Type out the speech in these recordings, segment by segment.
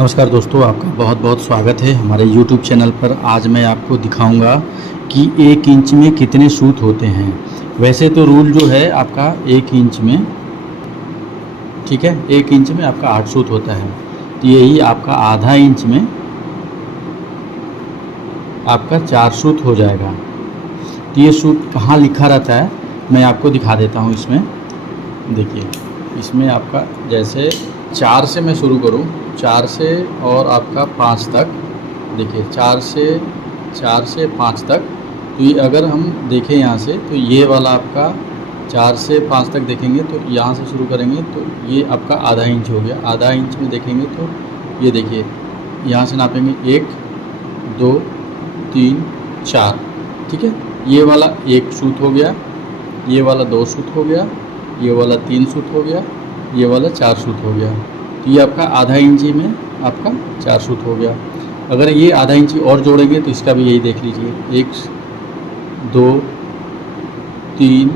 नमस्कार दोस्तों, आपका बहुत बहुत स्वागत है हमारे YouTube चैनल पर। आज मैं आपको दिखाऊंगा कि 1 इंच में कितने सूत होते हैं। वैसे तो रूल जो है आपका 1 इंच में, ठीक है, 1 इंच में आपका 8 सूत होता है। तो यही आपका आधा इंच में आपका 4 सूत हो जाएगा। तो ये सूत कहाँ लिखा रहता है मैं आपको दिखा देता हूँ। इसमें देखिए, इसमें आपका जैसे 4 से मैं शुरू करूँ, 4 से और आपका 5 तक, देखिए 4 से 5 तक। तो ये अगर हम देखें यहाँ से, तो ये वाला आपका 4 से 5 तक देखेंगे तो यहाँ से शुरू करेंगे तो ये आपका आधा इंच हो गया। आधा इंच में देखेंगे तो ये देखिए, यहाँ से नापेंगे 1 2 3 4, ठीक है। ये वाला 1 सूत हो गया, ये वाला 2 सूत हो गया, ये वाला 3 सूत हो गया, ये वाला 4 सूत हो गया। तो ये आपका आधा इंची में आपका 4 सूत हो गया। अगर ये आधा इंची और जोड़ेंगे तो इसका भी यही देख लीजिए, 1 2 3,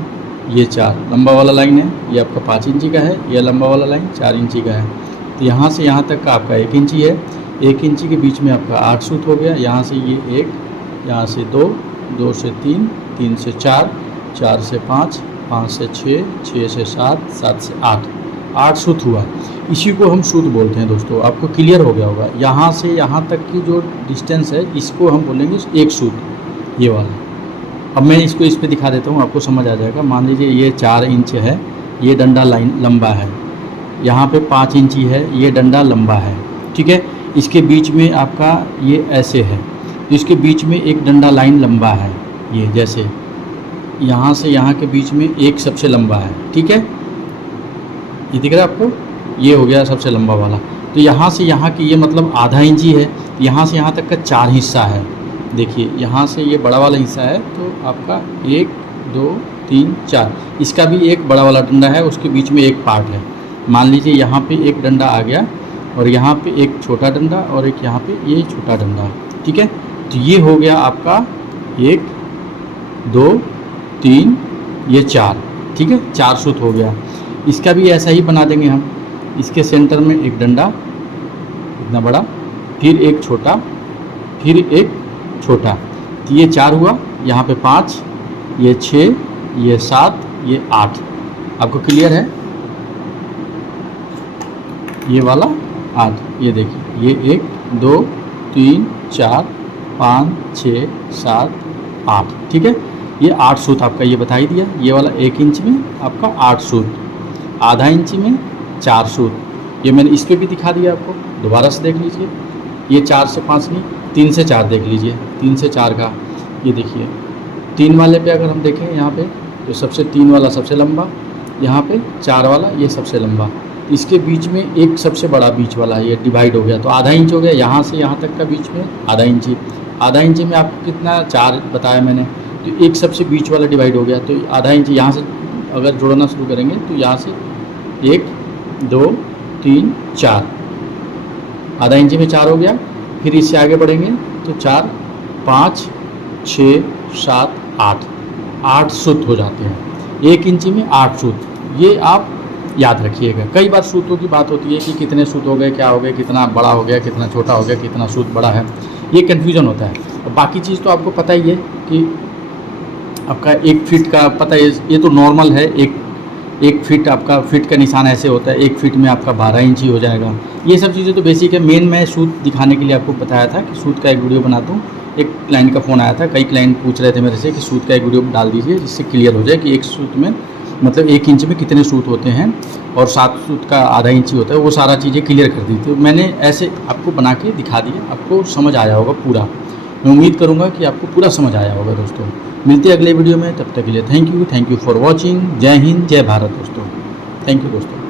ये 4 लंबा वाला लाइन है, ये आपका 5 इंची का है। ये लंबा वाला लाइन 4 इंची का है। तो यहाँ से यहाँ तक का आपका 1 इंची है। 1 इंची के बीच में आपका 8 सूत हो गया। यहाँ से ये 1, यहाँ से 2, 2 से 3, 3 से 4, 4 से 5, 5 से 6, 6 से 7, 7 से 8 सूत हुआ। इसी को हम सूत बोलते हैं दोस्तों। आपको क्लियर हो गया होगा। यहाँ से यहाँ तक की जो डिस्टेंस है इसको हम बोलेंगे 1 सूत, ये वाला। अब मैं इसको इस पे दिखा देता हूँ, आपको समझ आ जाएगा। मान लीजिए ये 4 इंच है, ये डंडा लाइन लंबा है। यहाँ पे 5 इंची है, ये डंडा लंबा है, ठीक है। इसके बीच में आपका ये ऐसे है, तो इसके बीच में एक डंडा लाइन लंबा है। ये जैसे यहाँ से यहाँ के बीच में एक सबसे लंबा है, ठीक है। ये दिख रहा है आपको, ये हो गया सबसे लंबा वाला। तो यहाँ से यहाँ की ये मतलब आधा इंची है। यहाँ से यहाँ तक का 4 हिस्सा है। देखिए यहाँ से ये बड़ा वाला हिस्सा है, तो आपका 1 2 3 4, इसका भी एक बड़ा वाला डंडा है, उसके बीच में एक पार्ट है। मान लीजिए यहाँ पे एक डंडा आ गया, और यहाँ पे एक छोटा डंडा, और एक यहाँ पे ये छोटा डंडा, ठीक है। तो ये हो गया आपका 1 2 3, ये 4, ठीक है, 4 सूत हो गया। इसका भी ऐसा ही बना देंगे हम। इसके सेंटर में एक डंडा इतना बड़ा, फिर एक छोटा, फिर एक छोटा। तो ये 4 हुआ। यहाँ पे 5, ये 6, ये 7, ये 8। आपको क्लियर है? ये वाला 8, ये देखिए, ये 1 2 3 4 5 6 7 8, ठीक है। ये 8 सूत आपका ये बता ही दिया। ये वाला 1 इंच में आपका 8 सूत, आधा इंची में 4 सूत। ये मैंने इस पर भी दिखा दिया आपको, दोबारा से देख लीजिए। ये 4 से 5 नहीं, 3 से 4 देख लीजिए। 3 से 4 का ये देखिए, 3 वाले पे अगर हम देखें यहाँ पे, तो सबसे 3 वाला सबसे लंबा, यहाँ पे 4 वाला ये सबसे लंबा। इसके बीच में एक सबसे बड़ा बीच वाला ये डिवाइड हो गया, तो आधा इंच हो गया। यहाँ से यहाँ तक का बीच में आधा इंची। आधा इंची में आपको कितना 4 बताया मैंने, तो एक सबसे बीच वाला डिवाइड हो गया। तो आधा इंच यहाँ से अगर जोड़ना शुरू करेंगे तो यहाँ से 1 2 3 4, आधा इंची में 4 हो गया। फिर इससे आगे बढ़ेंगे तो 4 5 6 7 8 सूत हो जाते हैं। 1 इंची में 8 सूत, ये आप याद रखिएगा। कई बार सूतों की बात होती है कि कितने सूत हो गए, क्या हो गए, कितना बड़ा हो गया, कितना छोटा हो गया, कितना सूत बड़ा है, ये कन्फ्यूज़न होता है। और बाकी चीज़ तो आपको पता ही है कि आपका 1 फीट का पता है, ये तो नॉर्मल है। 1 फीट आपका फिट का निशान ऐसे होता है, 1 फीट में आपका 12 इंची हो जाएगा। ये सब चीज़ें तो बेसिक है। मेन मैं सूत दिखाने के लिए आपको बताया था कि सूत का एक वीडियो बना दूँ। एक क्लाइंट का फ़ोन आया था, कई क्लाइंट पूछ रहे थे मेरे से कि सूत का एक वीडियो डाल दीजिए जिससे क्लियर हो जाए कि 1 सूत में मतलब 1 इंच में कितने सूत होते हैं, और 7 सूत का आधा इंची होता है। वो सारा चीज़ें क्लियर कर दी थी मैंने, ऐसे आपको बना के दिखा दिया, आपको समझ आया होगा पूरा। मैं उम्मीद करूँगा कि आपको पूरा समझ आया होगा दोस्तों। मिलते हैं अगले वीडियो में, तब तक के लिए थैंक यू फॉर वॉचिंग। जय हिंद, जय भारत दोस्तों। थैंक यू दोस्तों।